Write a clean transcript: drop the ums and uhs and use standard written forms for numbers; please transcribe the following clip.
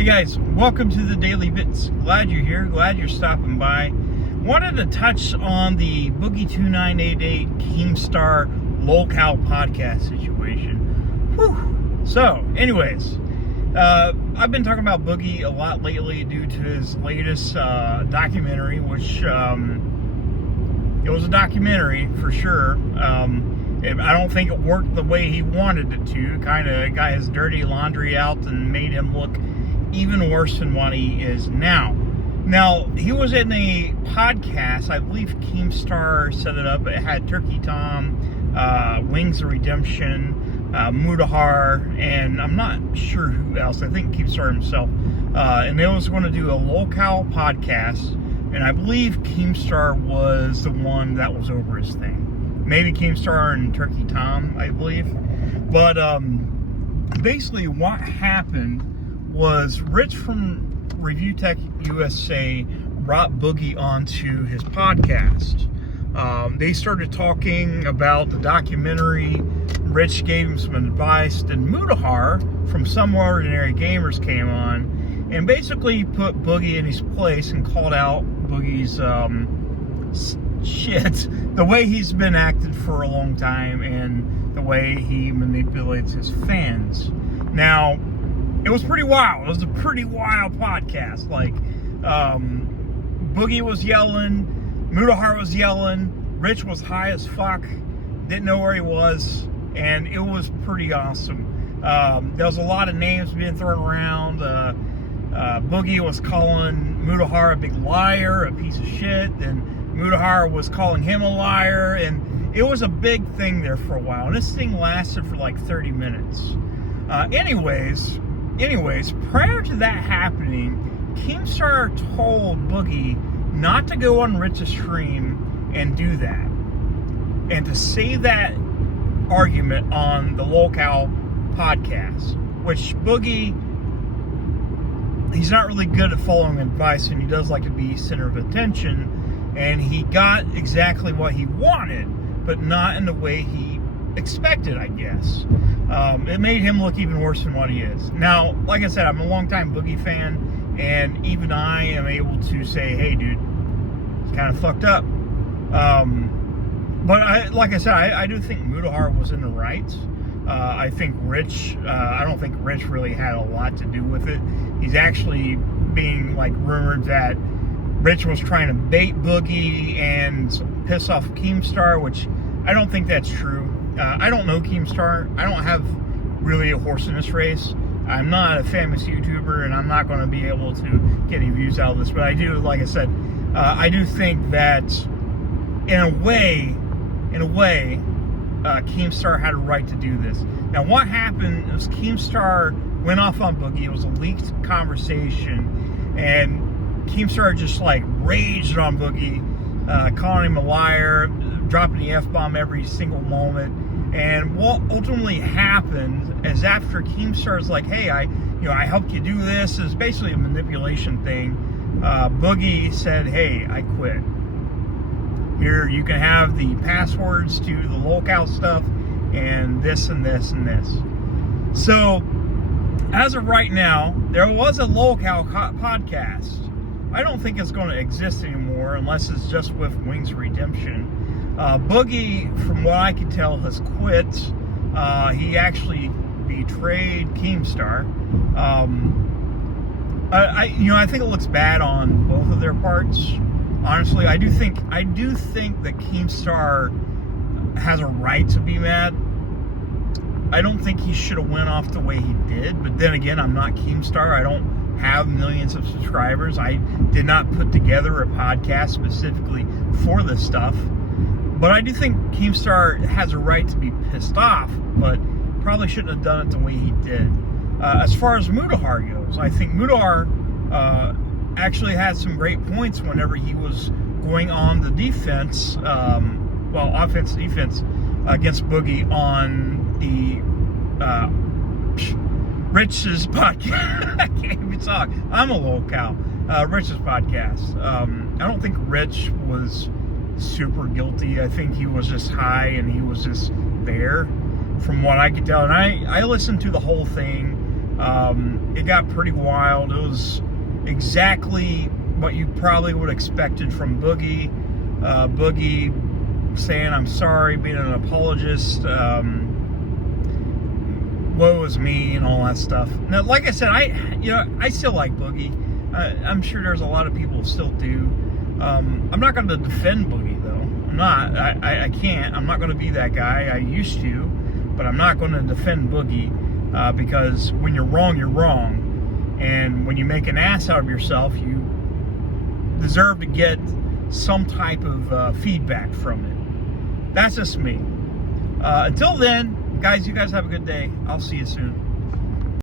Hey guys, welcome to the Daily Bits. Glad you're here, glad you're stopping by. Wanted to touch on the Boogie 2988 Keemstar lolcow podcast situation. Whew. So, anyways, I've been talking about Boogie a lot lately due to his latest documentary, which it was a documentary for sure. I don't think it worked the way he wanted it to. Kind of got his dirty laundry out and made him look even worse than what he is now. Now, he was in a podcast, I believe Keemstar set it up. It had Turkey Tom, Wings of Redemption, Mudahar, and I'm not sure who else. I think Keemstar himself. And they was going to do a lolcow podcast, and I believe Keemstar was the one that was over his thing. Maybe Keemstar and Turkey Tom, I believe. But basically what happened was Rich from Review Tech USA brought Boogie onto his podcast. They started talking about the documentary. Rich gave him some advice. Then Mudahar from Some Ordinary Gamers came on and basically put Boogie in his place and called out Boogie's shit, the way he's been acted for a long time and the way he manipulates his fans. Now, it was pretty wild. It was a pretty wild podcast. Like, Boogie was yelling, Mudahar was yelling, Rich was high as fuck, didn't know where he was, and it was pretty awesome. There was a lot of names being thrown around. Boogie was calling Mudahar a big liar, a piece of shit, and Mudahar was calling him a liar, and it was a big thing there for a while. And this thing lasted for like 30 minutes. Anyways, prior to that happening, Keemstar told Boogie not to go on Rich's stream and do that, and to save that argument on the lolcow podcast, which Boogie, he's not really good at following advice, and he does like to be center of attention, and he got exactly what he wanted, but not in the way he expected, I guess. It made him look even worse than what he is. Now, like I said, I'm a longtime Boogie fan, and even I am able to say, hey, dude, it's kind of fucked up. But like I said, I do think Mudahar was in the right. I think Rich, I don't think Rich really had a lot to do with it. He's actually being like rumored that Rich was trying to bait Boogie and piss off Keemstar, which I don't think that's true. I don't know Keemstar. I don't have really a horse in this race. I'm not a famous YouTuber, and I'm not going to be able to get any views out of this. But I do, like I said, I do think that in a way, Keemstar had a right to do this. Now, what happened was Keemstar went off on Boogie. It was a leaked conversation, and Keemstar just like raged on Boogie, calling him a liar, dropping the F-bomb every single moment. And what ultimately happened is after Keemstar's like, hey, I helped you do this. It's basically a manipulation thing. Boogie said, hey, I quit. Here, you can have the passwords to the lolcow stuff and this and this and this. So, as of right now, there was a lolcow podcast. I don't think it's going to exist anymore unless it's just with Wings of Redemption. Boogie, from what I can tell, has quit. He actually betrayed Keemstar. I think it looks bad on both of their parts. Honestly, I do think that Keemstar has a right to be mad. I don't think he should have went off the way he did. But then again, I'm not Keemstar. I don't have millions of subscribers. I did not put together a podcast specifically for this stuff. But I do think Keemstar has a right to be pissed off, but probably shouldn't have done it the way he did. As far as Mudahar goes, I think Mudahar actually had some great points whenever he was going on the defense, offense, defense, against Boogie on the Rich's podcast. I can't even talk. I'm a lolcow. Rich's podcast. I don't think Rich was super guilty. I think he was just high and he was just there, from what I could tell. And I listened to the whole thing. It got pretty wild. It was exactly what you probably would have expected from Boogie. Boogie saying, I'm sorry, being an apologist, woe is me, and all that stuff. Now, like I said, I still like Boogie. I'm sure there's a lot of people who still do. I'm not going to defend Boogie, though. I'm not. I can't. I'm not going to be that guy. I used to, but I'm not going to defend Boogie because when you're wrong, you're wrong. And when you make an ass out of yourself, you deserve to get some type of feedback from it. That's just me. Until then, guys, you guys have a good day. I'll see you soon.